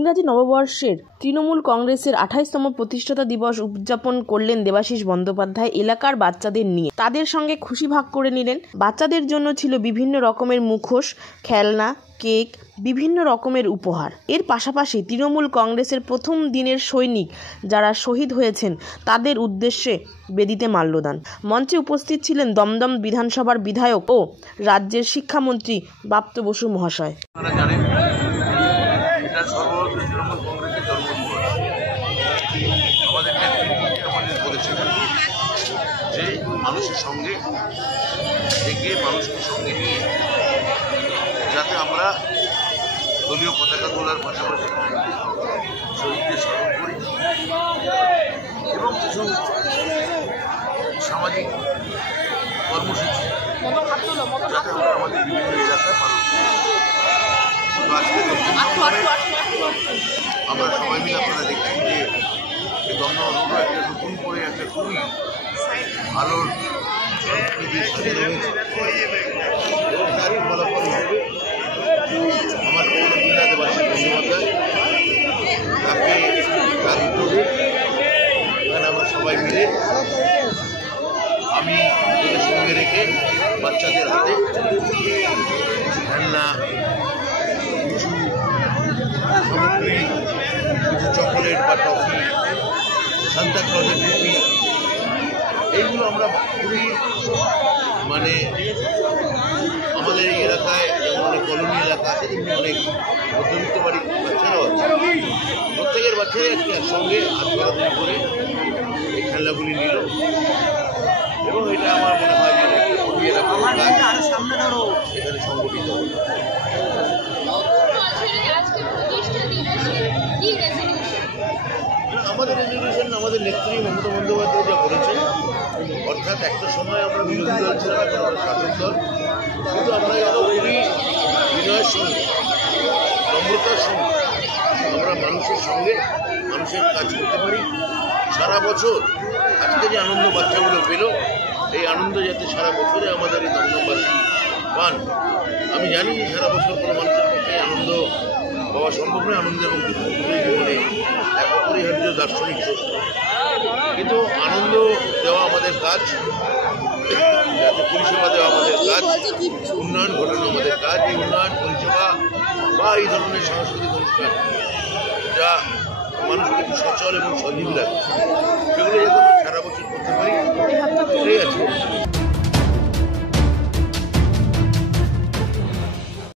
ইংরাজি নববর্ষের তৃণমূল কংগ্রেসের 28তম প্রতিষ্ঠাতা দিবস উদযাপন করলেন দেবাশিস বন্দ্যোপাধ্যায় এলাকার বাচ্চাদের নিয়ে। তাদের সঙ্গে খুশি ভাগ করে নিলেন। বাচ্চাদের জন্য ছিল বিভিন্ন রকমের মুখোশ, খেলনা, কেক, বিভিন্ন রকমের উপহার। এর পাশাপাশি তৃণমূল কংগ্রেসের প্রথম দিনের সৈনিক যারা শহীদ হয়েছেন তাদের উদ্দেশ্যে বেদিতে মাল্যদান। মঞ্চে উপস্থিত ছিলেন দমদম বিধানসভার বিধায়ক ও রাজ্যের শিক্ষামন্ত্রী বাপ্ত বসু মহাশয়। তৃণমূল কংগ্রেসের জন্মদিবস আমাদের নেতৃত্বে আমাদের বলেছিলেন যে মানুষের সঙ্গে থেকে মানুষকে সঙ্গে নিয়ে যাতে আমরা দলীয় পতাকা তোলার পাশাপাশি শহীদদের স্মরণ করি এবং কিছু সামাজিক কর্মসূচি যাতে আমরা আমাদের বিভিন্ন এলাকায় পালন করি। আজকে আমরা সবাই মিলে আপনারা দেখছি যে দমদম রোডও একটা নতুন করে একটা খুবই আলোর এবং তারই ফলাফল হিসেবে আমার দেবাশিস বন্দ্যোপাধ্যায় তাকে তার উদ্যোগে এখানে আমরা সবাই মিলে আমি ওদের সঙ্গে রেখে বাচ্চাদের হাতে কিছু খেলনা, কিছু সামগ্রী, কিছু চকোলেট বা টফি, সান্তা ক্লজের টুপি, এইগুলো আমরা খুবই আমাদের এই এলাকায় যেমন অনেক কলোনি এলাকা আছে তেমনি অনেক মধ্যবিত্ত বাড়ির বাচ্চারাও আছে, প্রত্যেকের বাচ্চারাই আজকে একসঙ্গে হাত ধরাধরি করে এই খেলনাগুলি নিল এবং এটা আমার মনে হয় যে খুবই এলাকা এখানে সংগঠিত হল। আমাদের রেজলিউশন আমাদের নেত্রী মমতা বন্দ্যোপাধ্যায় যা করেছে, অর্থাৎ একটা সময় আমরা বিরোধী দল ছিলাম, এখন আমরা শাসক দল, কিন্তু আমরা যেন খুবই বিনয়ের সঙ্গে নম্রতার সঙ্গে আমরা মানুষের সঙ্গে মানুষের কাজ করতে পারি সারা বছর। আজকে যে আনন্দ বাচ্চাগুলো পেল, এই আনন্দ যাতে সারা বছরে আমাদের এই দমদমবাসী পান। আমি জানি যে সারা বছর কোনো মানুষের পক্ষে আনন্দ পাওয়া সম্ভব নয়, আনন্দ এবং দুঃখ দুটোই জীবনে এক অপরিহার্য দার্শনিক সত্য, কিন্তু আনন্দ দেওয়া আমাদের কাজ, যাতে পরিষেবা দেওয়া আমাদের কাজ, উন্নয়ন ঘটানো আমাদের কাজ। এই উন্নয়ন পরিষেবা বা এই ধরনের সাংস্কৃতিক অনুষ্ঠান যা মানুষকে একটু সচল এবং সজীব লাগে, সেগুলো যাতে আমরা সারা বছর করতে পারি, এটাই আছে।